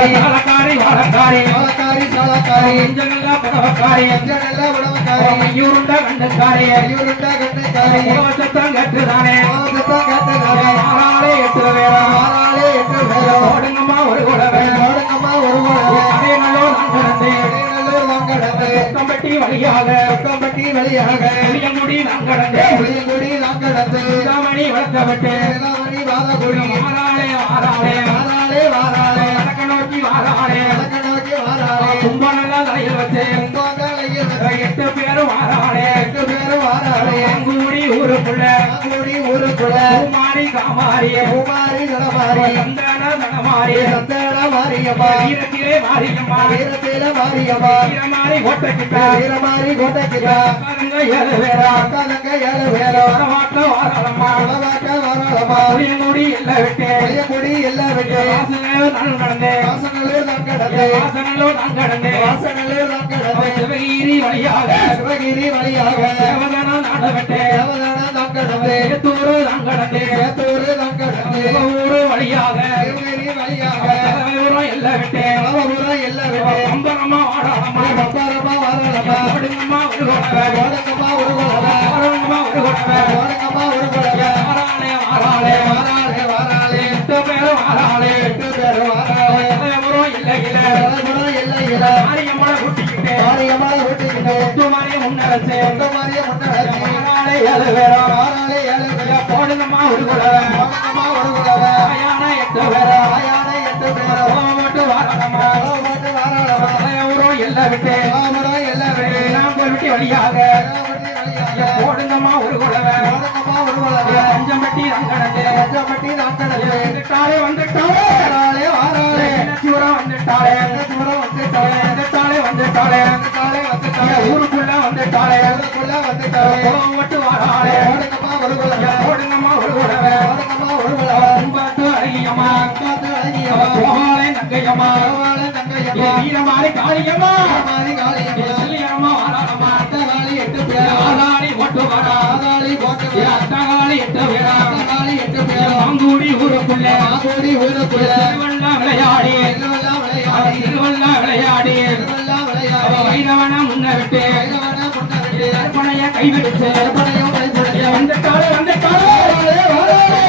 சாலக்காரி சாலக்காரி வாழக்காரி வாழக்காரி சாலக்காரி அஞ்சனல்ல புடவக்காரி அஞ்சனல்ல உடவக்காரி ஐயூருண்ட கண்டுக்காரி ஐயூருண்ட கண்டுக்காரி சத்தம் கட்டுதானே சத்தம் கட்டுதானே ஆறாளே 8 பேரும் ஆறாளே 8 பேரும் ஓடுங்கம்மா ஒரு கூடவே ஓடுங்கம்மா ஒரு கூடவே அதே நல்லூர் நான் கடந்து நல்லூர் நான் கடந்து கம்பட்டி வழியாக கம்பட்டி வழியாக புளியங்குடி நான் கடந்து புளியங்குடி நான் கடந்து சிந்தாமணி வளர்த்தப்பட்டு சிந்தாமணி வாதகுடி ஆறாளே ஆறாளே வாராளே வாராளே வடக்க நோக்கி வாராளே வடக்கு நோக்கி வாராளே கும்பநல்லா தலையில் வச்சு கும்பகாலையில் 8 பேரும் வாராளே 8 பேரும் வாராளே அங்கூடி ஊருக்குள்ள அங்கூடி ஊருக்குள்ள பூமாரி காமாரி பூமாரி நடமாரி சந்தன நடமாரி சந்தன மாரியம்மா வீரத்திலே மாரியம்மா வீரத்தில மாரியம்மா வீரமாரி ஓட்டக்கிட்ட வீரமாரி கோட்டைக்கிட்ட அக்காரங்க 7 பேரா அக்காலங்க 7 பேரும் வடவாக்க வாராளம்மா வடவாக்க வாராளம்மா புளியங்குடி எல்லாம் விட்டு புளியங்குடி எல்லாம் விட்டு வாசனையோ நான் நடந்து வாசனல்லூர் நான் கடந்து வாசனலோ நான் கடந்து வாசனல்லூர் நான் கடந்து சிவகிரி வழியாக சிவகிரி வழியாக தேவதானா நாடவிட்டு தேவதானா நான் கடந்து ஏத்தூரு நான் கடந்து சேத்தூர் நான் கடந்து ஊரு வழியாக சிவகிரி வழியாக தலைவரும் எல்லாம் விட்டு நவபுரம் எல்லாம் விட்டு பம்பரமா வாடாளம்மா பப்பாரமா வாராளம்மா ஓடுங்கம்மா ஒரு குடவை ஓடங்கம்மா ஒரு குலவை ஓடுங்கம்மா ஒரு குடவை ஓடங்கம்மா ஒரு குலவை வாராளே வாராளே வாராளே வாராளே 8 பேரும் வாராளே 8 பேரும் வாராளே தலைவரும் இல்லை இல்லை தலைமுறை எல்லையில மாரியம்மனை கூட்டிக்கிட்டு மாரியம்மா வீட்டுக்கிட்டு முத்து மாரிய முன்னரசு சொந்த மாரிய முன்னாடி வாராளே 7 பேரும் வாராளே 7 பேரும் போடுங்கம்மா ஒரு குடவை ஓடங்கம்மா ஒரு குலவை ஆயான 8 பேரும் ஆயான 8 பேரும் போட்டு வாராளம்மா போட்டு வாராளம்மா தலைவரும் எல்லாம் விட்டு நவபுரம் எல்லாம் விட்டு நாம் விட்டு வழியாக சிவகிரி வழியாக போடுங்கம்மா ஒரு குடவை ஓடங்கம்மா ஒரு குலவை அஞ்சம்பட்டி அங்கடந்து பச்சப்பட்டி நான் கடந்து வந்துட்டாளே வந்துட்டாளே வாராளே வாராளே சூரம் வந்துட்டாளே தூரம் வந்துட்டாளே வந்துட்டாளே வந்துட்டாளே வந்துட்டாளே வந்துட்டாளே ஊருக்குள்ள வந்துட்டாளே ஊருக்குள்ள வந்துட்டாளே குளம் விட்டு வாராளே ஓடங்கம்மா ஒரு குலவை போடுங்கம்மா ஒரு குடவை ஓடங்கம்மா ஒரு குலவை கும்பத்து அழகியம்மா காத்து அழகியம்மா கோபாலே நங்கையம்மா கோவாளே தங்கையம்மா வீரமாரி காளியம்மா மாரி காளியம்மா செல்லியம்மா வாராளம்மா அத்தகாளி 8 பேர் ஆதாளி ஓட்டு வரா ஆதாளி போட்டு பேர் அத்தகாளி 8 பேரா அத்தகாளி 8 பேர் மாங்கூடி ஊருக்குள்ள ஆகோடி ஊருக்குள்ள திருவள்ளா விளையாடி எல்லாம் விளையாடி திருவள்ளா விளையாடி எல்லாம் விளையாடி வைரவன முன்ன விட்டு கைலவன முன்னவிட்டு கற்பனைய கைவிடுச்சு கற்பனையும் கைப்பிடிச்சு வந்துட்டாளே வந்துட்டாளே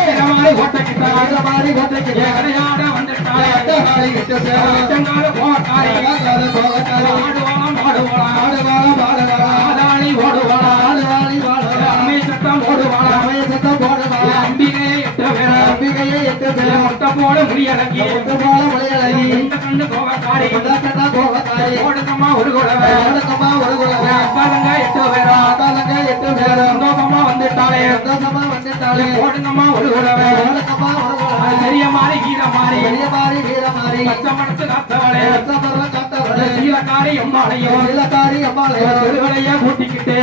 வீரமாரி ஓட்டக்கிட்ட மாரி கோட்டைக்கு விளையாட வந்துட்டாளே அத்தகாளி 8 பேர் வெட்டங்கால போகாரி அத்தகாளி போகட்டாளி ஆடுவாளாம் பாடுவாளாம் ஆடுவாளா பாடுவாளா ஆதாளி ஓடுவாளா ஆடுவாளி வாடுவாளா அம்மை சத்தம் ஓடுவாளா அவைய சத்தம் போடுவாளா அம்பிகை 8 பேரா அம்பிகையை 8 பேர் முட்டை போட முடியலங்கி முத்து போல விளையாடி இந்த கண்டு போகாரி கண்டா போகத்தாரி ஓடுங்கம்மா ஒரு குடவை ஓடங்கம்மா ஒரு குலவை அக்காலங்க 8 பேரா ஆத்தாலங்க 8 பேர் சந்தோஷமா வந்துட்டாளே சந்தோஷமா வந்துட்டாளே ஓடுங்கம்மா ஒரு குடவை ஓடங்கம்மா ஒரு குலவை பெரிய மாறி கீர மாறி பெரிய மாறி வீர மாறி பச்சை மனசு காத்தவளே ரத்தமரம் காத்தவளே சீலக்காரி எம்மாளையும் இலக்காரி அம்மாளையோ திருவளைய கூட்டிக்கிட்டு